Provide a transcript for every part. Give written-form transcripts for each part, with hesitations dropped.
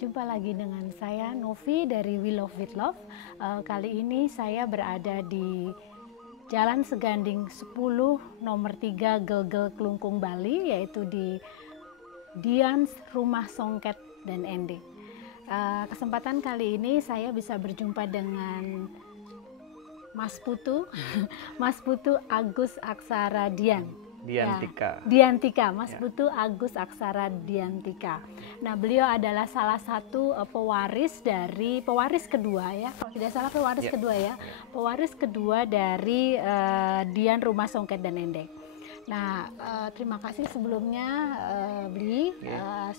Jumpa lagi dengan saya Novi dari We Love With Love. Kali ini saya berada di Jalan Seganding 10 nomor 3 Gelgel Klungkung Bali, yaitu di Dians Rumah Songket dan Endek. Kesempatan kali ini saya bisa berjumpa dengan Mas Putu, Mas Putu Agus Aksara Diantika. Ya, Diantika, Mas Putu Agus Aksara Diantika. Nah, beliau adalah salah satu pewaris kedua ya, kalau tidak salah pewaris kedua ya, pewaris kedua dari Dian Rumah Songket dan Endek. Nah, terima kasih sebelumnya Bli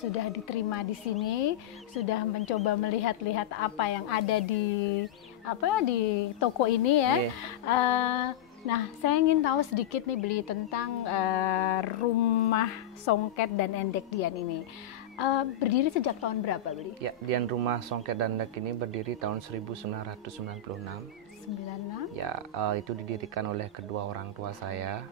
sudah diterima di sini, sudah mencoba melihat-lihat apa yang ada di toko ini ya. Nah, saya ingin tahu sedikit nih Bli tentang Rumah Songket dan Endek Dian ini. Berdiri sejak tahun berapa Bli? Ya, Dian Rumah Songket dan Endek ini berdiri tahun 1996. 96? Ya, itu didirikan oleh kedua orang tua saya.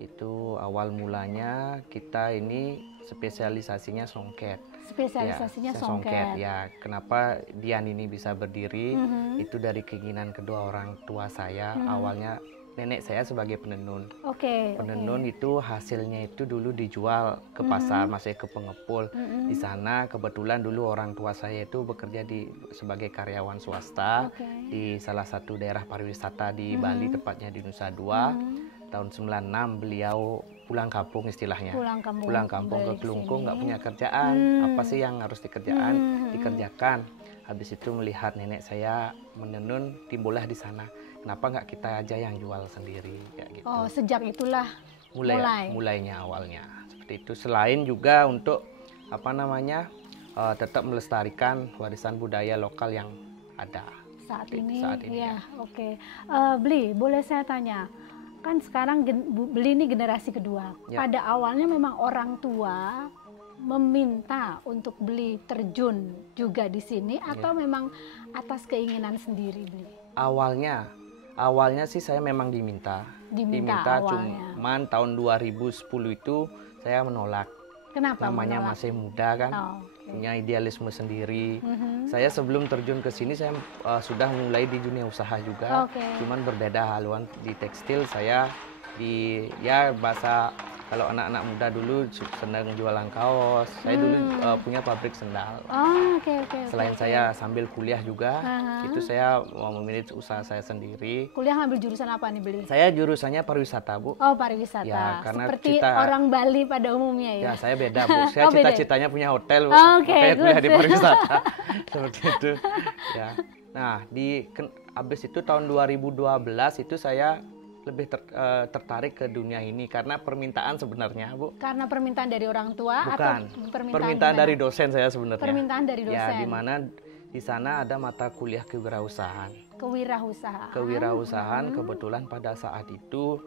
Itu awal mulanya kita ini spesialisasinya songket. Spesialisasinya ya, songket. Ya, kenapa Dian ini bisa berdiri? Itu dari keinginan kedua orang tua saya. Awalnya nenek saya sebagai penenun. Penenun itu hasilnya itu dulu dijual ke pasar, masih ke pengepul. Di sana kebetulan dulu orang tua saya itu bekerja sebagai karyawan swasta di salah satu daerah pariwisata di Bali, tepatnya di Nusa Dua. Tahun 96 beliau pulang kampung istilahnya. Pulang kampung ke Klungkung, nggak punya kerjaan. Apa sih yang harus dikerjakan. Habis itu melihat nenek saya menenun, timbullah di sana. Kenapa nggak kita aja yang jual sendiri kayak gitu. Oh, sejak itulah mulainya awalnya. Seperti itu. Selain juga untuk tetap melestarikan warisan budaya lokal yang ada saat ini ya. Bli, boleh saya tanya? Kan sekarang Bli ini generasi kedua. Pada awalnya memang orang tua meminta untuk Bli terjun juga di sini atau memang atas keinginan sendiri Bli? Awalnya sih saya memang diminta awalnya. Cuman tahun 2010 itu saya menolak. Kenapa namanya menolak? Masih muda kan, punya idealisme sendiri. Saya sebelum terjun ke sini saya sudah mulai di dunia usaha juga. Cuman berbeda haluan di tekstil. Saya bahasa kalau anak-anak muda dulu senang jualan kaos. Saya dulu punya pabrik sendal. Selain saya sambil kuliah juga, itu saya mau memilih usaha saya sendiri. Kuliah ngambil jurusan apa nih Bli? Saya jurusannya pariwisata, Bu. Oh, pariwisata. Ya, karena seperti orang Bali pada umumnya ya? Ya, saya beda, Bu. Saya cita-citanya punya hotel, Bu. Makanya kuliah di pariwisata. Seperti itu. Ya. Nah, habis itu tahun 2012 itu saya lebih tertarik ke dunia ini karena permintaan sebenarnya, Bu. Karena permintaan dari orang tua? Bukan. Atau permintaan dari dosen saya sebenarnya. Permintaan dari dosen. Ya, di mana di sana ada mata kuliah kewirausahaan. Kewirausahaan. Kebetulan pada saat itu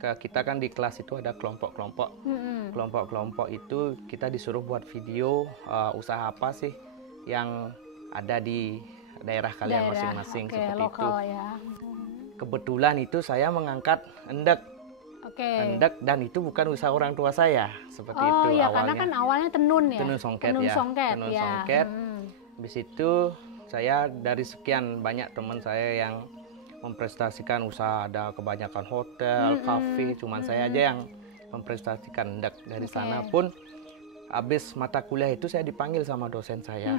kita kan di kelas itu ada kelompok-kelompok. Kelompok-kelompok itu kita disuruh buat video usaha apa sih yang ada di daerah kalian masing-masing seperti lokal, itu. Ya. Kebetulan itu saya mengangkat endek. Endek, dan itu bukan usaha orang tua saya seperti itu iya, awalnya. karena kan awalnya tenun ya. Tenun songket. Habis itu saya dari sekian banyak teman saya yang memprestasikan usaha, ada kebanyakan hotel, kafe, cuman saya aja yang memprestasikan endek. Dari sana pun habis mata kuliah itu saya dipanggil sama dosen saya.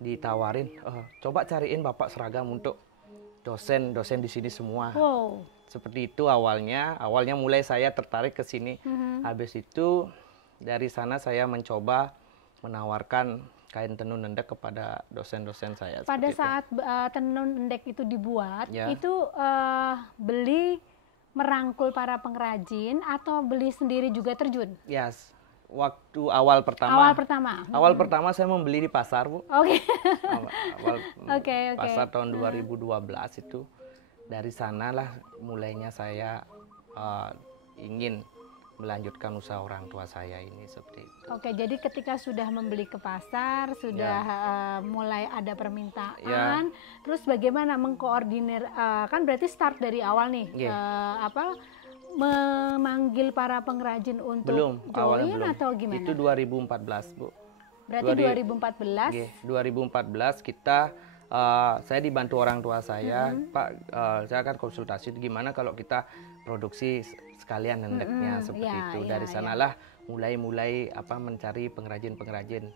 Ditawarin, coba cariin bapak seragam untuk dosen di sini semua. Seperti itu awalnya mulai saya tertarik ke sini. Habis itu dari sana saya mencoba menawarkan kain tenun endek kepada dosen-dosen saya. Pada saat tenun endek itu dibuat, itu Beli merangkul para pengrajin atau Beli sendiri juga terjun? Yes. Waktu awal pertama saya membeli di pasar, Bu. Pasar tahun 2012 itu. Dari sanalah mulainya saya ingin melanjutkan usaha orang tua saya ini seperti itu. Jadi ketika sudah membeli ke pasar, sudah mulai ada permintaan, terus bagaimana mengkoordinir? Kan berarti start dari awal nih, memanggil para pengrajin untuk join belum. atau gimana? Itu 2014, Bu. Berarti 2014? 2014 kita, saya dibantu orang tua saya, Pak, saya akan konsultasi gimana kalau kita produksi sekalian hendaknya seperti itu. Dari sanalah mulai mencari pengrajin-pengrajin.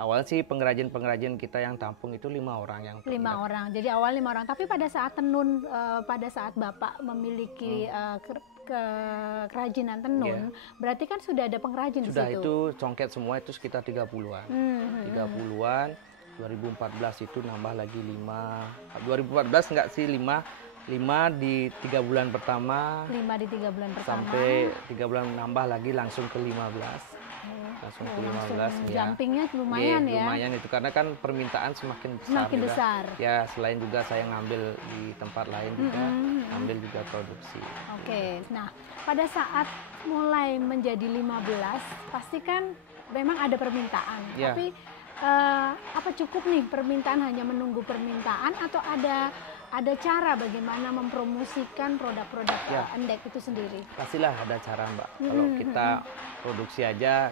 Awal sih pengrajin kita yang tampung itu 5 orang yang 5 orang. Jadi awal 5 orang. Tapi pada saat tenun, pada saat Bapak memiliki kerajinan tenun, berarti kan sudah ada pengrajin di situ. Sudah, itu congket semua itu sekitar 30-an. 30-an. 2014 itu nambah lagi 5. 2014 enggak sih 5 di 3 bulan pertama. 5 di 3 bulan pertama. Sampai 3 bulan nambah lagi langsung ke 15. Langsung ke 15 ya. Jumpingnya lumayan ya. Lumayan itu karena kan permintaan semakin besar. Semakin besar. Ya, selain juga saya ngambil di tempat lain juga, ambil juga produksi. Oke. Nah, pada saat mulai menjadi 15, pasti kan memang ada permintaan. Ya. Tapi apa cukup nih permintaan, hanya menunggu permintaan atau ada cara bagaimana mempromosikan produk-produk Endek itu sendiri? Pastilah ada cara, Mbak. Kalau kita produksi aja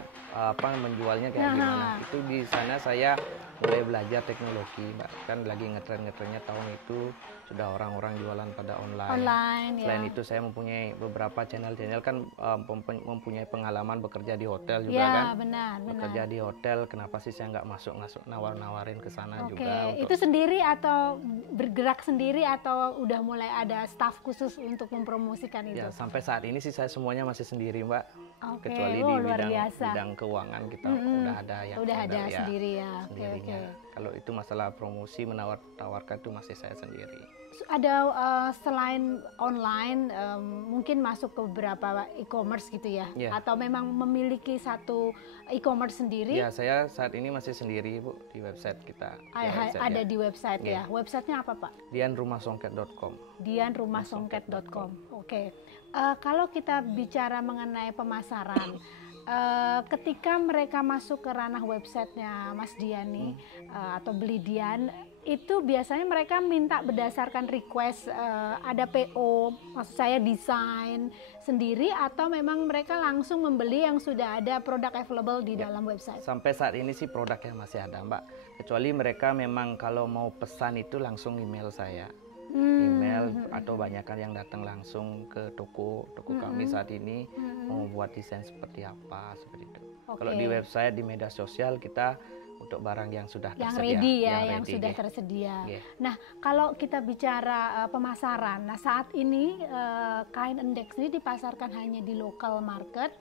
menjualnya kayak gimana. Itu di sana saya mulai belajar teknologi, Mbak. Kan lagi ngetren-ngetrennya tahun itu sudah orang-orang jualan pada online. Selain itu saya mempunyai beberapa channel-channel kan, mempunyai pengalaman bekerja di hotel juga kan. Benar. Bekerja di hotel, kenapa sih saya nggak masuk nawar-nawarin ke sana juga. Itu sendiri atau bergerak sendiri atau udah mulai ada staff khusus untuk mempromosikan itu? Ya, sampai saat ini sih saya semuanya masih sendiri, Mbak. Kecuali di bidang keuangan kita udah ada yang sendiri ya. Sendirinya. Kalau itu masalah promosi menawar-tawarkan itu masih saya sendiri. Ada selain online, mungkin masuk ke beberapa e-commerce gitu ya? Atau memang memiliki satu e-commerce sendiri? Ya, saya saat ini masih sendiri, Bu, di website kita. Ada di website ya? Websitenya apa, Pak? dianrumahsongket.com. dianrumahsongket.com. Oke. Kalau kita bicara mengenai pemasaran, ketika mereka masuk ke ranah websitenya Mas Dian nih, atau beli Dian, itu biasanya mereka minta berdasarkan request, ada PO, maksud saya desain sendiri, atau memang mereka langsung membeli yang sudah ada produk available di dalam website? Sampai saat ini sih produknya masih ada, Mbak. Kecuali mereka memang kalau mau pesan itu langsung email saya. Email atau banyak yang datang langsung ke toko kami saat ini mau buat desain seperti apa, seperti itu. Kalau di website, di media sosial kita untuk barang yang sudah tersedia, yang sudah tersedia. Nah, kalau kita bicara pemasaran, nah saat ini kain endek ini dipasarkan hanya di local market,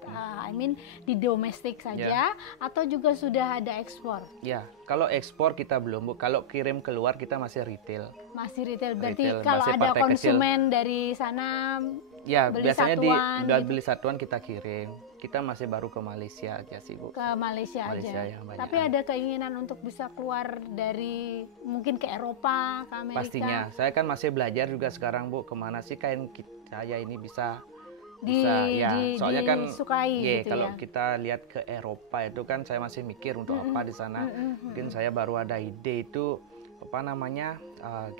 di domestik saja, atau juga sudah ada ekspor? Ya, kalau ekspor kita belum, Bu. Kalau kirim keluar kita masih retail. Masih retail, berarti kalau ada konsumen dari sana beli biasanya satuan, beli satuan kita kirim. Kita masih baru ke Malaysia aja sih, Bu. Ke Malaysia aja. Tapi ada keinginan untuk bisa keluar dari mungkin ke Eropa, ke Amerika? Pastinya. Saya kan masih belajar juga sekarang, Bu, kemana sih kain saya ini bisa soalnya kan disukai gitu kalau kita lihat ke Eropa itu kan saya masih mikir untuk apa di sana. Mungkin saya baru ada ide itu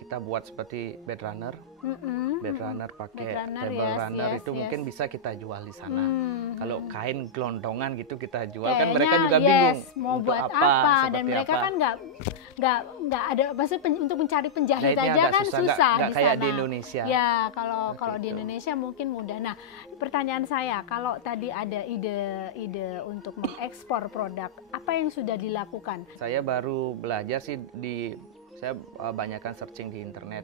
kita buat seperti bed runner pakai table runner itu mungkin bisa kita jual di sana. Kalau kain gelondongan gitu kita jual, kan mereka juga bingung mau buat apa, dan mereka kan nggak ada, maksudnya untuk mencari penjahit aja kan susah di sana. Kayak di Indonesia. Ya, kalau di Indonesia mungkin mudah. Nah, pertanyaan saya, kalau tadi ada ide untuk mengekspor produk, apa yang sudah dilakukan? Saya baru belajar sih saya banyakkan searching di internet,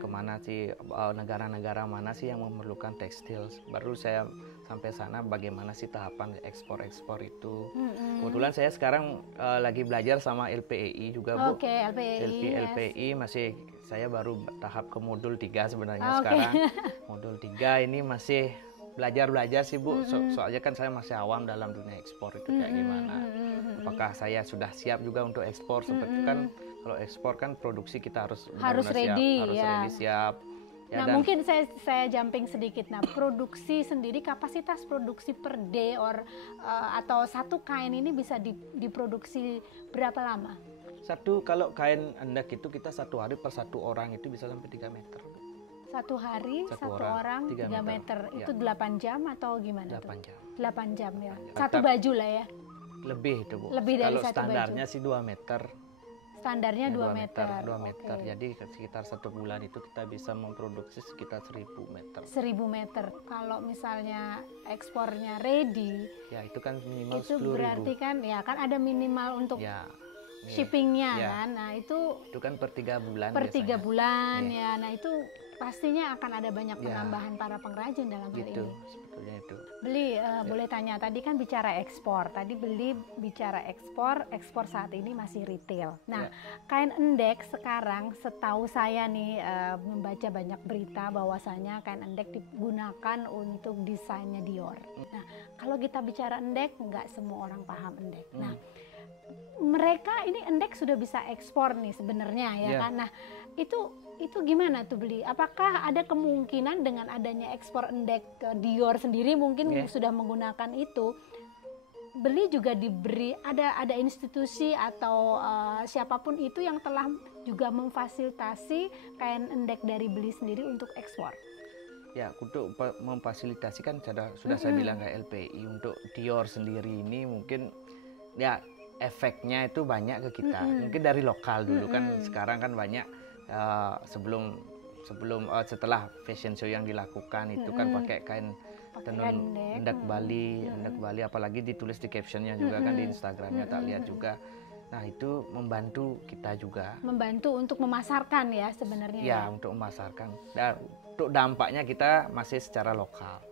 kemana sih negara-negara mana sih yang memerlukan tekstil. Baru saya sampai sana bagaimana sih tahapan ekspor itu. Kebetulan saya sekarang lagi belajar sama LPEI juga, Bu. LPEI masih, saya baru tahap ke modul 3 sebenarnya sekarang. Modul 3 ini masih belajar sih, Bu. Soalnya kan saya masih awam dalam dunia ekspor itu kayak gimana. Apakah saya sudah siap juga untuk ekspor seperti itu kan? Kalau ekspor kan produksi kita harus ready, siap. Ya, nah, mungkin saya jumping sedikit. Nah, produksi sendiri, kapasitas produksi per day atau satu kain ini bisa diproduksi berapa lama? Kalau kain endek itu kita satu hari per satu orang itu bisa sampai 3 meter. Satu hari satu orang 3 meter. Itu 8 jam atau gimana? 8 jam. 8 jam ya. Satu baju lah ya. Lebih itu, Bu. Lebih dari kalau satu standarnya baju. sih 2 meter. Standarnya Ya, 2 meter. 2 meter. Oke. Jadi sekitar 1 bulan itu kita bisa memproduksi sekitar 1000 meter. 1000 meter. Kalau misalnya ekspornya ready, Ya, itu kan minimal itu 10.000. berarti kan ya kan ada minimal untuk Ya. shippingnya Ya. kan. Nah, itu kan per 3 bulan per 3 biasanya. bulan ya. Nah, itu pastinya akan ada banyak Ya. penambahan para pengrajin dalam hal Gitu, ini. sebetulnya itu. Beli, boleh tanya, tadi kan bicara ekspor, tadi beli bicara ekspor saat ini masih retail. Nah, kain endek sekarang setahu saya nih membaca banyak berita bahwasanya kain endek digunakan untuk desainnya Dior. Nah, kalau kita bicara endek, nggak semua orang paham endek. Nah, mereka ini endek sudah bisa ekspor nih sebenarnya ya kan. Nah, itu gimana tuh Beli? Apakah ada kemungkinan dengan adanya ekspor endek ke Dior sendiri mungkin sudah menggunakan itu, Beli juga diberi ada institusi atau siapapun itu yang telah juga memfasilitasi kain endek dari Beli sendiri untuk ekspor? Ya, untuk memfasilitasi kan sudah saya bilang kayak LPI. Untuk Dior sendiri ini mungkin ya efeknya itu banyak ke kita. Mungkin dari lokal dulu kan, sekarang kan banyak setelah fashion show yang dilakukan itu kan pakai kain tenun endek Bali, apalagi ditulis di captionnya juga kan di Instagramnya tak lihat juga. Nah, itu membantu kita juga. Membantu untuk memasarkan ya sebenarnya. Ya, untuk memasarkan. Dan untuk dampaknya kita masih secara lokal.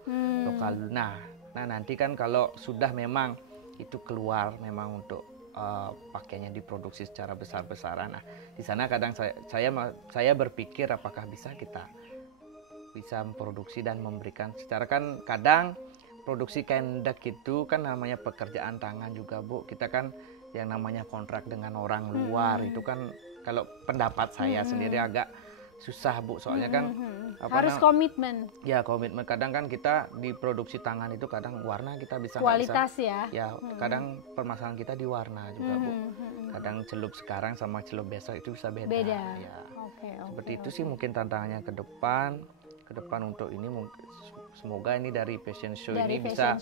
Lokal. Nah, nanti kan kalau sudah memang itu keluar memang untuk pakainya diproduksi secara besar-besaran. Nah, di sana kadang saya berpikir apakah kita bisa memproduksi dan memberikan secara, kan kadang produksi kain endek itu kan namanya pekerjaan tangan juga, Bu. Kita kan yang namanya kontrak dengan orang luar itu kan kalau pendapat saya sendiri agak susah, Bu, soalnya kan harus komitmen. Ya, komitmen. Kadang kan kita di produksi tangan itu kadang warna kita bisa kualitas ya. Ya, kadang permasalahan kita di warna juga, Bu. Kadang celup sekarang sama celup besok itu bisa beda. Ya. Seperti itu sih mungkin tantangannya ke depan untuk ini. Semoga ini dari fashion show ini bisa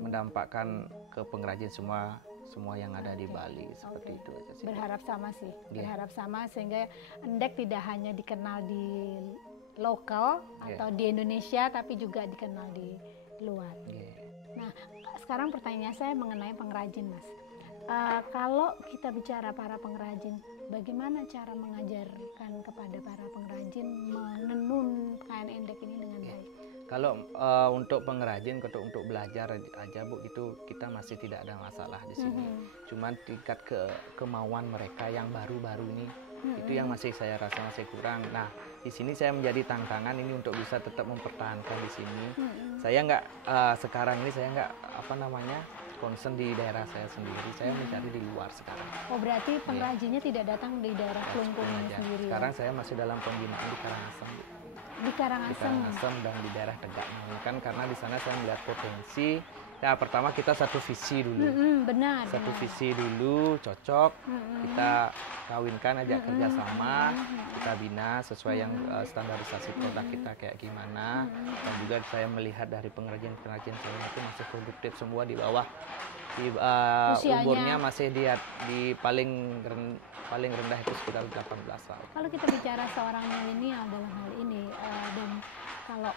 mendampakkan ke pengrajin semua yang ada di Bali, seperti itu aja sih. Berharap sama sih, berharap sama sehingga endek tidak hanya dikenal di lokal atau di Indonesia, tapi juga dikenal di luar. Nah, sekarang pertanyaan saya mengenai pengrajin, Mas. Kalau kita bicara para pengrajin, bagaimana cara mengajarkan kepada para pengrajin menenun kain endek ini dengan baik? Kalau untuk pengrajin, untuk belajar aja, Bu, itu kita masih tidak ada masalah di sini. Cuman tingkat kemauan mereka yang baru-baru ini itu yang masih saya rasa masih kurang. Nah, di sini saya menjadi tantangan ini untuk bisa tetap mempertahankan di sini. Saya nggak sekarang ini saya nggak concern di daerah saya sendiri. Saya mencari di luar sekarang. Oh, berarti pengrajinnya tidak datang di daerah Klungkung sendiri. Sekarang saya masih dalam pembinaan di Karangasem. Di Karangasem dan di daerah Tegak kan, karena di sana saya melihat potensi. Ya, pertama kita satu visi dulu. Benar. Visi dulu cocok, kita kawinkan aja kerjasama, kita bina sesuai yang standarisasi produk kita kayak gimana. Dan juga saya melihat dari pengrajin saya itu masih produktif semua di bawah umurnya masih di paling rendah itu sekitar 18 tahun. Kalau kita bicara seorang milenial dalam hal ini, dan kalau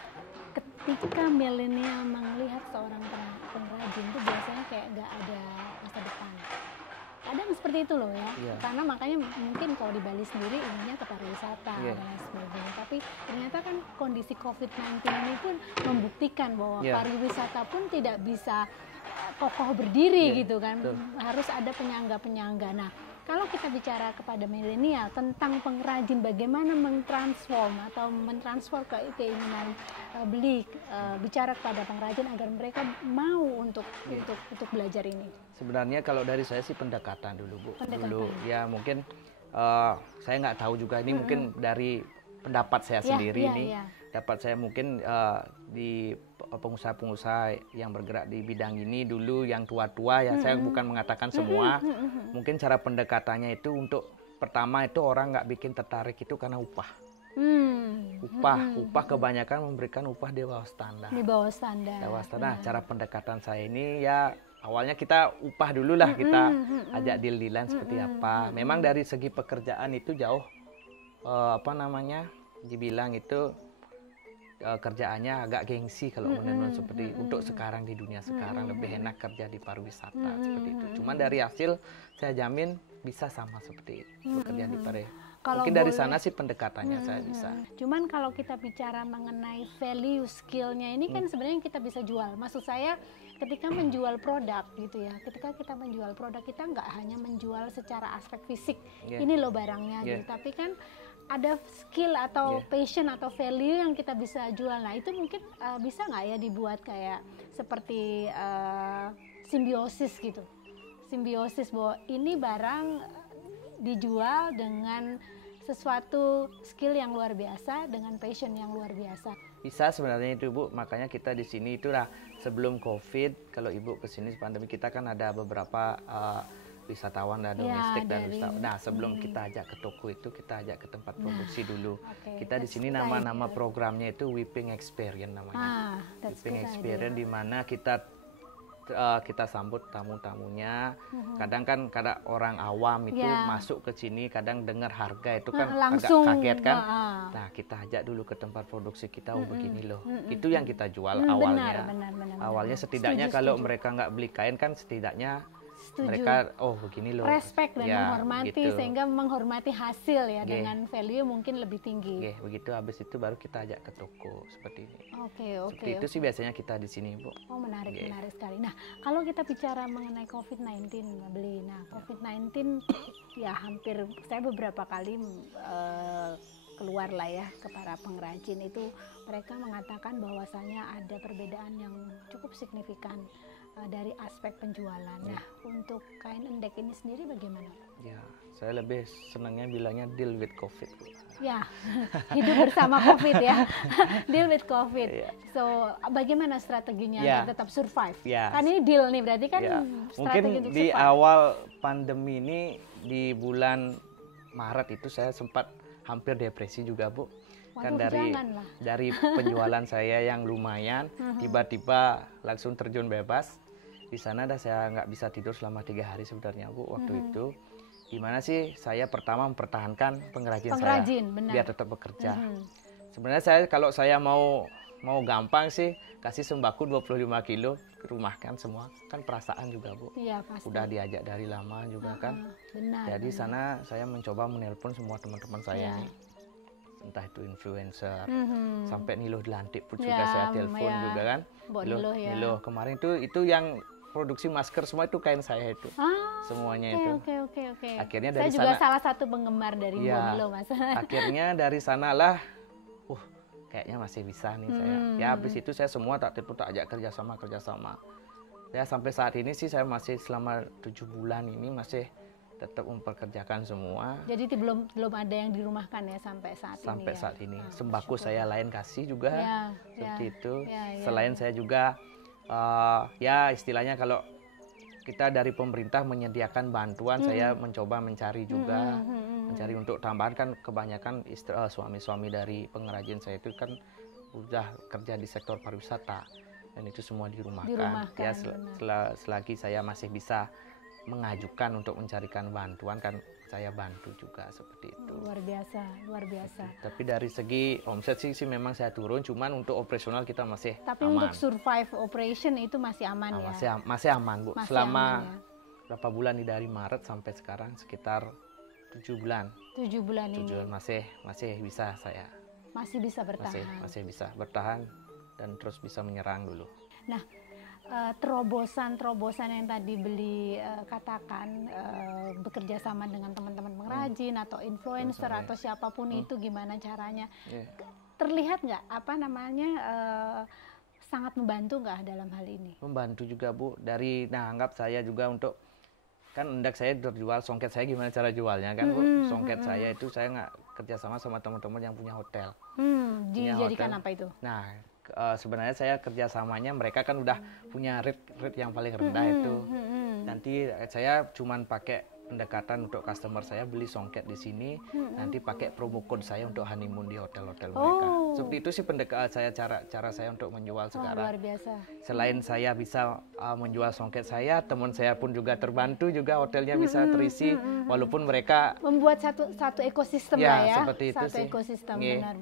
ketika milenial melihat seorang pengrajin itu biasanya kayak nggak ada masa depan. Kadang seperti itu loh ya. Karena makanya mungkin kalau di Bali sendiri ininya ke pariwisata dan lain sebagainya. Tapi ternyata kan kondisi COVID-19 ini pun membuktikan bahwa pariwisata pun tidak bisa kokoh berdiri gitu kan. Harus ada penyangga-penyangga. Nah, kalau kita bicara kepada milenial tentang pengrajin, bagaimana mentransfer keinginan Beli bicara kepada pengrajin agar mereka mau untuk belajar ini. Sebenarnya kalau dari saya sih pendekatan dulu, Bu. Dulu ya mungkin saya nggak tahu juga ini mungkin dari pendapat saya sendiri ini. Dapat saya mungkin di pengusaha-pengusaha yang bergerak di bidang ini dulu yang tua-tua ya, saya bukan mengatakan semua. Mungkin cara pendekatannya itu untuk pertama itu orang nggak bikin tertarik itu karena upah. Upah kebanyakan memberikan upah di bawah standar. Di bawah standar. Nah, cara pendekatan saya ini ya awalnya kita upah dulu lah, kita ajak deal-dealan seperti apa. Memang dari segi pekerjaan itu jauh dibilang itu kerjaannya agak gengsi kalau menenun seperti untuk sekarang di dunia sekarang, lebih enak kerja di pariwisata seperti itu. Cuman dari hasil saya jamin bisa sama seperti bekerja di pariwisata. Mungkin dari sana sih pendekatannya saya bisa. Cuman kalau kita bicara mengenai value skillnya ini kan sebenarnya kita bisa jual. Maksud saya ketika menjual produk gitu ya, ketika kita menjual produk kita nggak hanya menjual secara aspek fisik, ini loh barangnya gitu, tapi kan ada skill atau passion atau value yang kita bisa jual. Nah itu mungkin bisa nggak ya dibuat kayak seperti simbiosis gitu, simbiosis bahwa ini barang dijual dengan sesuatu skill yang luar biasa dengan passion yang luar biasa. Bisa sebenarnya itu Bu, makanya kita di sini itulah sebelum COVID, kalau Ibu kesini pandemi kita kan ada beberapa wisatawan dan domestik dan wisatawan. Nah sebelum kita ajak ke toko itu, kita ajak ke tempat produksi dulu. Kita di sini nama programnya itu Weaving Experience namanya. Weaving Experience di mana kita sambut tamu-tamunya. Kadang orang awam itu masuk ke sini, kadang dengar harga itu kan langsung agak kaget kan. Nah kita ajak dulu ke tempat produksi kita, begini loh. Itu yang kita jual awalnya. Awalnya setidaknya kalau mereka nggak beli kain kan setidaknya mereka begini loh, respect dan menghormati gitu. Sehingga menghormati hasil ya dengan value mungkin lebih tinggi. Begitu habis itu baru kita ajak ke toko seperti ini. Oke. Itu sih biasanya kita di sini Bu. Menarik sekali. Nah kalau kita bicara mengenai COVID-19 Mbak Beli, nah COVID-19 ya hampir saya beberapa kali keluar lah ya ke para pengrajin itu, mereka mengatakan bahwasanya ada perbedaan yang cukup signifikan dari aspek penjualan. Nah, untuk kain endek ini sendiri bagaimana? Ya, saya lebih senangnya bilangnya deal with COVID. Ya, hidup bersama COVID ya, deal with COVID. So, bagaimana strateginya agar tetap survive? Kan ini deal nih, berarti kan strategi mungkin untuk di survive. awal pandemi ini di bulan Maret itu saya sempat hampir depresi juga Bu. Kan dari penjualan saya yang lumayan, tiba-tiba langsung terjun bebas. Di sana saya nggak bisa tidur selama 3 hari sebenarnya Bu waktu itu. Gimana sih saya pertama mempertahankan pengrajin saya biar tetap bekerja. Sebenarnya kalau saya mau gampang sih kasih sembako 25 kilo ke rumah kan semua, kan perasaan juga Bu. Iya, pasti. Udah diajak dari lama juga kan. Jadi sana saya mencoba menelpon semua teman-teman saya. Entah itu influencer, sampai Niluh Delantik pun juga saya telepon juga kan. Niluh kemarin itu yang produksi masker semua itu kain saya itu, semuanya itu. Oke. Akhirnya saya dari juga sana, salah satu penggemar dari Niluh Mas. Akhirnya dari sanalah, kayaknya masih bisa nih saya. Ya habis itu saya semua tak ajak kerjasama. Ya sampai saat ini sih saya masih selama 7 bulan ini masih tetap memperkerjakan semua. Jadi belum ada yang dirumahkan ya sampai saat ini. Sampai saat ini. Sembako saya lain kasih juga seperti itu. Selain saya juga istilahnya kalau kita dari pemerintah menyediakan bantuan, saya mencoba mencari juga, mencari untuk tambahan kan kebanyakan suami-suami dari pengrajin saya itu kan udah kerja di sektor pariwisata dan itu semua dirumahkan. Ya selagi saya masih bisa mengajukan untuk mencarikan bantuan kan saya bantu juga seperti itu. Luar biasa. Tapi dari segi omset sih memang saya turun, cuman untuk operasional kita masih Tapi aman. Untuk survive operation itu masih aman ya? Masih aman Bu. Selama berapa bulan nih dari Maret sampai sekarang sekitar 7 bulan. 7 bulan ini. Masih bisa saya. Masih bisa bertahan. Masih bisa bertahan dan terus bisa menyerang dulu. Nah, terobosan yang tadi Beli katakan bekerja sama dengan teman-teman pengrajin atau influencer atau siapapun itu gimana caranya, terlihat nggak sangat membantu nggak dalam hal ini? Membantu juga Bu, anggap saya juga untuk kan endek saya terjual, songket saya gimana cara jualnya kan Bu. Songket saya itu saya nggak kerjasama sama teman-teman yang punya hotel. Dijadikan apa itu? Nah sebenarnya saya kerjasamanya mereka kan udah punya rate yang paling rendah itu. Nanti saya cuman pakai pendekatan untuk customer saya beli songket di sini, nanti pakai promo code saya untuk honeymoon di hotel-hotel mereka. Seperti itu sih pendekatan saya, cara saya untuk menjual sekarang. Luar biasa. Selain saya bisa menjual songket saya, teman saya pun juga terbantu, juga hotelnya bisa terisi, walaupun mereka membuat satu ekosistem ya, lah ya. Seperti itu satu sih. Ekosistem, benar.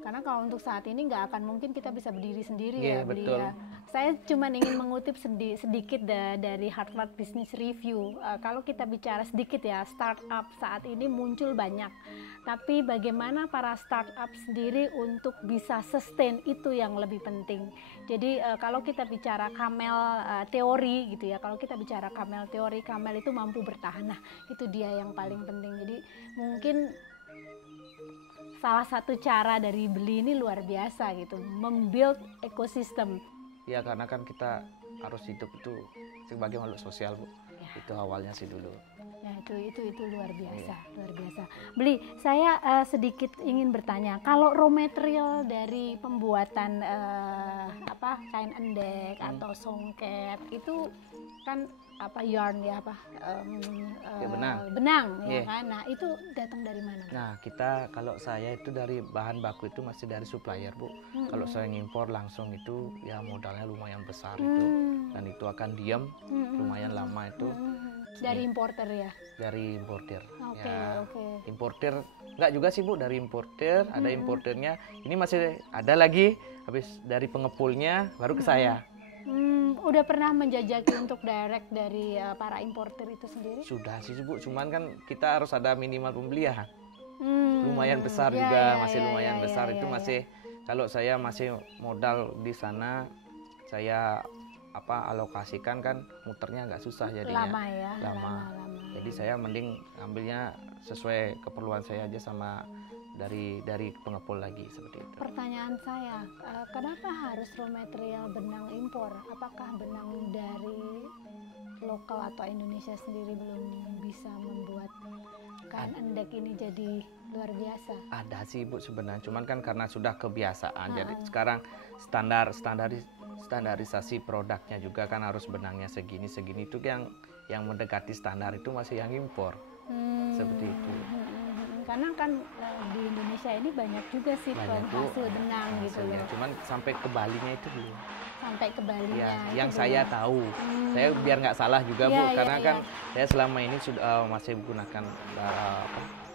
Karena kalau untuk saat ini nggak akan mungkin kita bisa berdiri sendiri ya, betul. ya. Saya cuma ingin mengutip sedikit dari Harvard Business Review. Kalau kita bicara sedikit ya, startup saat ini muncul banyak. Tapi bagaimana para startup sendiri untuk bisa sustain, itu yang lebih penting. Jadi kalau kita bicara camel teori gitu ya, kalau kita bicara camel teori, camel itu mampu bertahan. Nah, itu dia yang paling penting. Jadi mungkin salah satu cara dari Beli ini luar biasa gitu, membuild ekosistem. Ya, karena kan kita harus hidup itu sebagai makhluk sosial, Bu. Ya. Itu awalnya sih dulu. Ya, itu luar biasa, luar biasa. Beli, saya sedikit ingin bertanya, kalau raw material dari pembuatan kain endek atau songket itu kan yarn ya, benang ya kan. Nah, itu datang dari mana? Nah, kalau saya itu dari bahan baku itu masih dari supplier, Bu. Kalau saya ngimpor langsung itu ya modalnya lumayan besar itu, dan itu akan diam lumayan lama itu. Dari importer ya? Dari importer. Oke. Importer enggak juga sih, Bu, dari importer, ada importernya. Ini masih ada lagi, habis dari pengepulnya baru ke saya. Udah pernah menjajaki untuk direct dari para importer itu sendiri? Sudah sih, Bu, cuman kan kita harus ada minimal pembelian. Lumayan besar juga, masih lumayan besar itu masih. Kalau saya masih modal di sana, saya alokasikan kan muternya agak susah jadinya. Lama. Jadi saya mending ambilnya sesuai keperluan saya aja sama dari pengepul lagi, seperti itu. Pertanyaan saya, kenapa harus raw material benang impor? Apakah benang dari lokal atau Indonesia sendiri belum bisa membuat kain endek ini jadi luar biasa? Ada sih, Bu, sebenarnya, cuman kan karena sudah kebiasaan. Jadi sekarang standarisasi produknya juga kan harus benangnya segini itu yang mendekati standar itu masih yang impor. Seperti itu. Karena kan di Indonesia ini banyak juga sih penghasil benang gitu ya. Cuman sampai ke Balinya itu belum. Sampai ke Balinya. Ya, yang saya tahu. Saya biar nggak salah juga, Bu, karena kan saya selama ini sudah masih menggunakan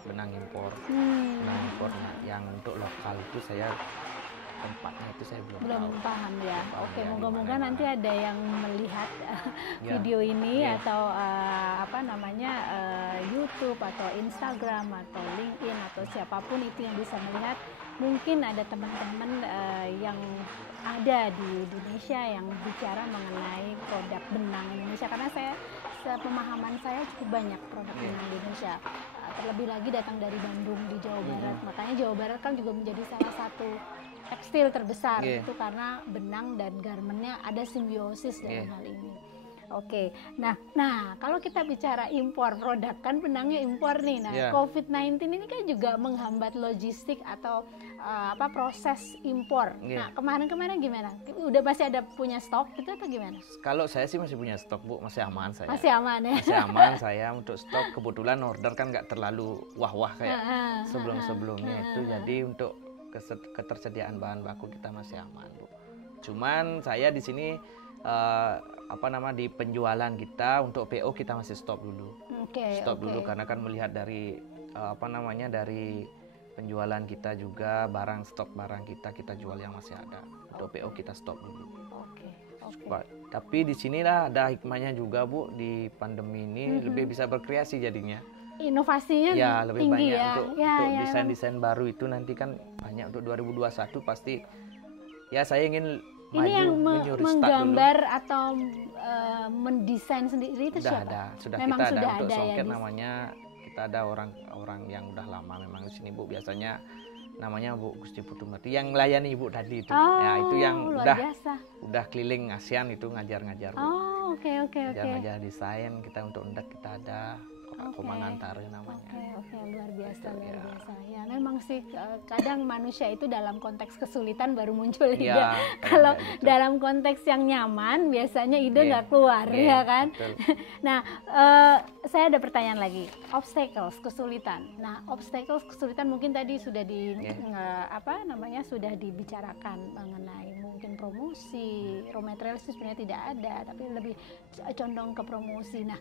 benang impor. Benang impor. Nah, yang untuk lokal itu saya tempatnya itu saya belum tahu. Paham ya. Oke, moga-moga nanti ada yang melihat video ini atau YouTube atau Instagram atau LinkedIn atau siapapun itu yang bisa melihat. Mungkin ada teman-teman yang ada di Indonesia yang bicara mengenai produk benang Indonesia, karena sepemahaman saya cukup banyak produk benang di Indonesia. Terlebih lagi datang dari Bandung di Jawa Barat. Makanya Jawa Barat kan juga menjadi salah satu tekstil terbesar itu karena benang dan garmennya ada simbiosis dalam hal ini. Oke. Nah, kalau kita bicara impor produk, kan benangnya impor nih. Nah, COVID-19 ini kan juga menghambat logistik atau proses impor. Nah, kemarin gimana? Masih ada punya stok gitu atau gimana? Kalau saya sih masih punya stok, Bu, masih aman saya. Masih aman ya? Masih aman saya untuk stok. Kebetulan order kan nggak terlalu wah-wah kayak sebelum-sebelumnya itu. Jadi untuk ketersediaan bahan baku kita masih aman, Bu. Cuman saya di sini di penjualan kita untuk PO kita masih stop dulu. Stop dulu karena kan melihat dari dari penjualan kita juga, stok barang kita jual yang masih ada. Untuk PO kita stop dulu. Tapi di sinilah ada hikmahnya juga, Bu, di pandemi ini lebih bisa berkreasi jadinya. Inovasinya lebih tinggi banyak ya. Untuk desain-desain baru itu nanti kan banyak untuk 2021 pasti. Ya, saya ingin ini yang menggambar atau mendesain sendiri itu siapa? Memang kita ada untuk songket namanya, kita ada orang yang udah lama memang di sini, Bu. Biasanya namanya Bu Gusti Putumati yang melayani Ibu tadi itu. Itu yang udah keliling ASEAN itu ngajar-ngajar, Bu. Oke. Ngajar desain kita untuk endek kita ada. Komanantara namanya. Oke, luar biasa, luar biasa. Ya, memang sih kadang manusia itu dalam konteks kesulitan baru muncul ide. Kalau gitu. Dalam konteks yang nyaman, biasanya ide nggak keluar, ya kan? Nah, saya ada pertanyaan lagi. Obstacles, kesulitan. Nah, obstacles, kesulitan mungkin tadi sudah sudah dibicarakan mengenai mungkin promosi, raw material sebenarnya tidak ada, tapi lebih condong ke promosi. Nah,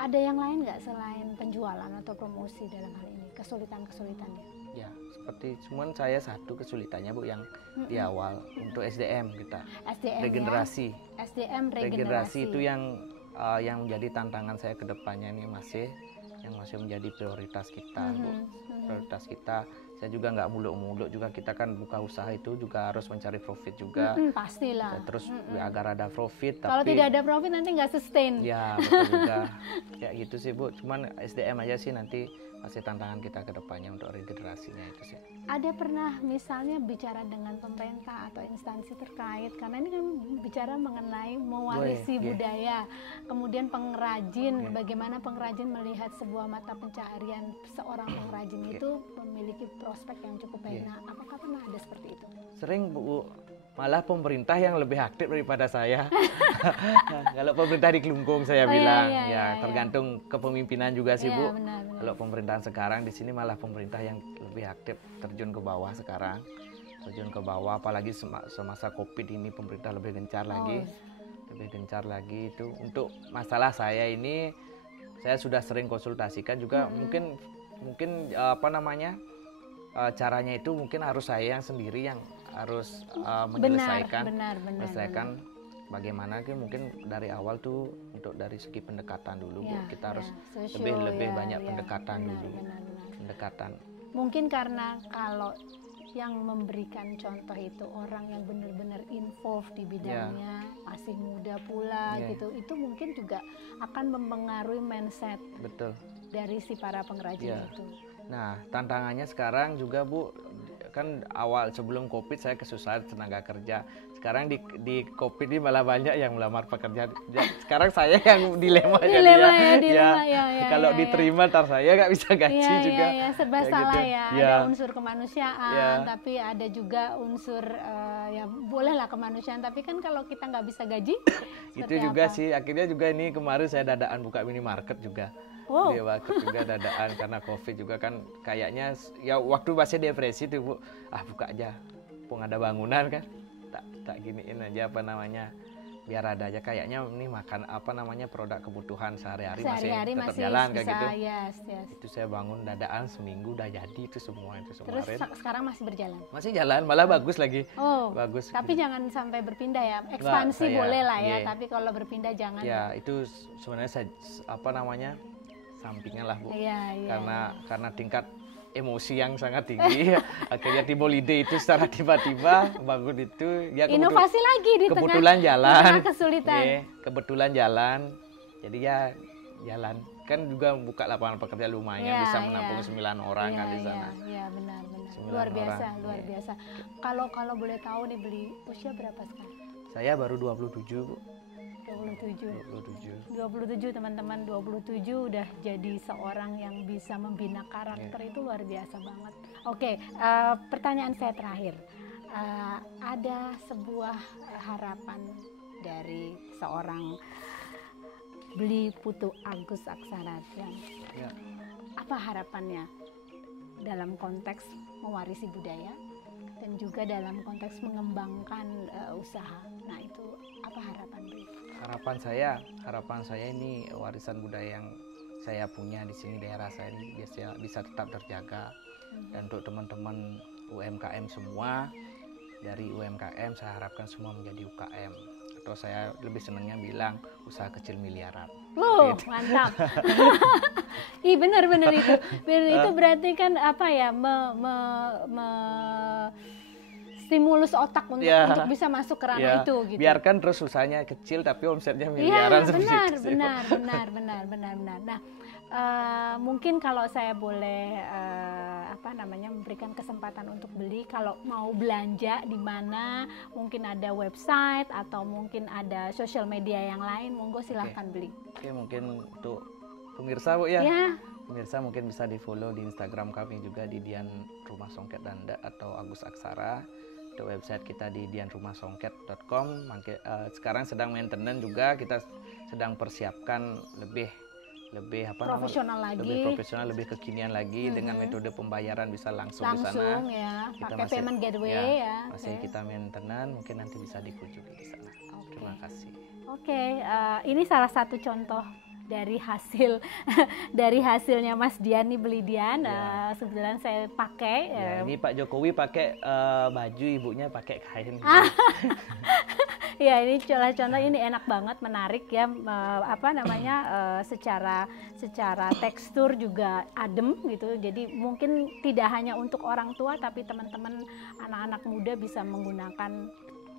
ada yang lain nggak selain penjualan atau promosi dalam hal ini, kesulitan-kesulitannya? Ya, seperti cuman saya satu kesulitannya Bu yang di awal untuk SDM kita. SDM regenerasi. Ya? SDM regenerasi itu yang menjadi tantangan saya ke depannya ini masih menjadi prioritas kita, Bu. Prioritas kita. Saya juga nggak muluk-muluk juga, kita kan buka usaha itu juga harus mencari profit juga. Pastilah. Terus agar ada profit. Kalau tidak ada profit nanti nggak sustain. Ya betul juga. Ya gitu sih Bu. Cuman SDM aja sih nanti masih tantangan kita ke depannya untuk regenerasinya itu sih. Ada pernah misalnya bicara dengan pemerintah atau instansi terkait, karena ini kan bicara mengenai mewarisi budaya, kemudian pengrajin, bagaimana pengrajin melihat sebuah mata pencaharian seorang pengrajin itu memiliki prospek yang cukup baik. Nah, apakah pernah ada seperti itu? Sering Bu, malah pemerintah yang lebih aktif daripada saya. Kalau pemerintah di Kelungkung saya bilang, tergantung kepemimpinan juga sih Bu. Benar. Kalau pemerintahan sekarang di sini malah pemerintah yang lebih aktif terjun ke bawah sekarang, apalagi semasa COVID ini pemerintah lebih gencar lagi itu. Untuk masalah saya ini, saya sudah sering konsultasikan juga mungkin caranya itu mungkin harus saya yang sendiri yang harus menyelesaikan bagaimana mungkin dari awal tuh untuk dari segi pendekatan dulu Bu, kita harus lebih banyak pendekatan dulu. Pendekatan. Mungkin karena kalau yang memberikan contoh itu orang yang benar-benar involved di bidangnya, masih muda pula gitu, itu mungkin juga akan mempengaruhi mindset dari si para pengrajin itu. Nah, tantangannya sekarang juga Bu, kan awal sebelum COVID saya kesusahan tenaga kerja. Sekarang di COVID ini malah banyak yang melamar pekerjaan. Sekarang saya yang dilema kalau diterima ntar saya nggak bisa gaji juga. Serba salah gitu. Ada unsur kemanusiaan, tapi ada juga unsur bolehlah kemanusiaan. Tapi kan kalau kita nggak bisa gaji, itu juga sih. Akhirnya juga ini kemarin saya dadaan buka minimarket juga. Dia waktu juga dadaan karena COVID juga kan kayaknya waktu masih depresi tuh Bu, buka aja, pun ada bangunan kan, tak giniin aja biar ada aja, kayaknya ini makan produk kebutuhan sehari-hari masih tetap jalan kayak gitu. Itu saya bangun dadaan seminggu udah jadi itu semua itu Terus sekarang masih berjalan? Masih jalan, malah bagus lagi. Bagus. Tapi jangan sampai berpindah ya. Ekspansi boleh lah ya, tapi kalau berpindah jangan. Ya, itu sebenarnya saya sampingnya lah Bu. Karena tingkat emosi yang sangat tinggi, akhirnya timbul ide itu secara tiba-tiba bangun itu. Inovasi lagi di kebetulan jalan. Kesulitan. Kebetulan jalan, jadi jalan. Kan juga buka lapangan pekerjaan lumayan, bisa menampung 9 orang kan di sana. Iya benar. Luar biasa. Kalau boleh tahu nih, beli usia berapa sekarang? Saya baru 27 Bu. 27 teman-teman, 27 udah jadi seorang yang bisa membina karakter, itu luar biasa banget. Oke, pertanyaan saya terakhir, ada sebuah harapan dari seorang Beli Putu Agus Aksara. Apa harapannya dalam konteks mewarisi budaya dan juga dalam konteks mengembangkan usaha? Nah, itu apa harapan Beli? Harapan saya ini warisan budaya yang saya punya di sini, daerah saya ini bisa tetap terjaga. Dan untuk teman-teman UMKM semua, dari UMKM saya harapkan semua menjadi UKM, atau saya lebih senangnya bilang usaha kecil miliaran. Gitu. Mantap. Benar itu. Itu berarti kan stimulus otak untuk bisa masuk ke ranah itu gitu. Biarkan terus usahanya kecil tapi omsetnya miliaran benar. Nah, mungkin kalau saya boleh memberikan kesempatan untuk Beli, kalau mau belanja di mana, mungkin ada website atau mungkin ada sosial media yang lain, monggo silahkan Beli. Mungkin untuk pemirsa Bu ya. Ya. Pemirsa mungkin bisa di follow di Instagram kami juga di Dian Rumah Songket Danda atau Agus Aksara. Ada website kita di dianrumahsongket.com. Sekarang sedang maintenance juga, kita sedang persiapkan lebih profesional lagi, lebih profesional, lebih kekinian lagi dengan metode pembayaran bisa langsung di sana. Ya, pakai payment gateway ya. Masih kita maintenance, mungkin nanti bisa dikunjungi di sana. Terima kasih. Ini salah satu contoh dari hasilnya Mas Dian nih, beli Dian. Kebetulan saya pakai. Ini Pak Jokowi pakai baju, ibunya pakai kain. Ya, ini contoh ini enak banget, menarik ya, secara tekstur juga adem gitu. Jadi mungkin tidak hanya untuk orang tua, tapi teman-teman anak-anak muda bisa menggunakan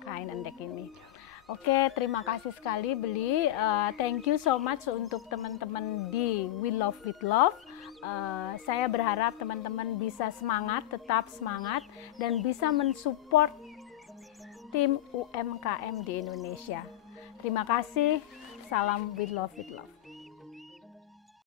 kain endek ini. Oke, terima kasih sekali Beli. Thank you so much untuk teman-teman di We Love With Love. Saya berharap teman-teman bisa tetap semangat, dan bisa mensupport tim UMKM di Indonesia. Terima kasih. Salam We Love With Love.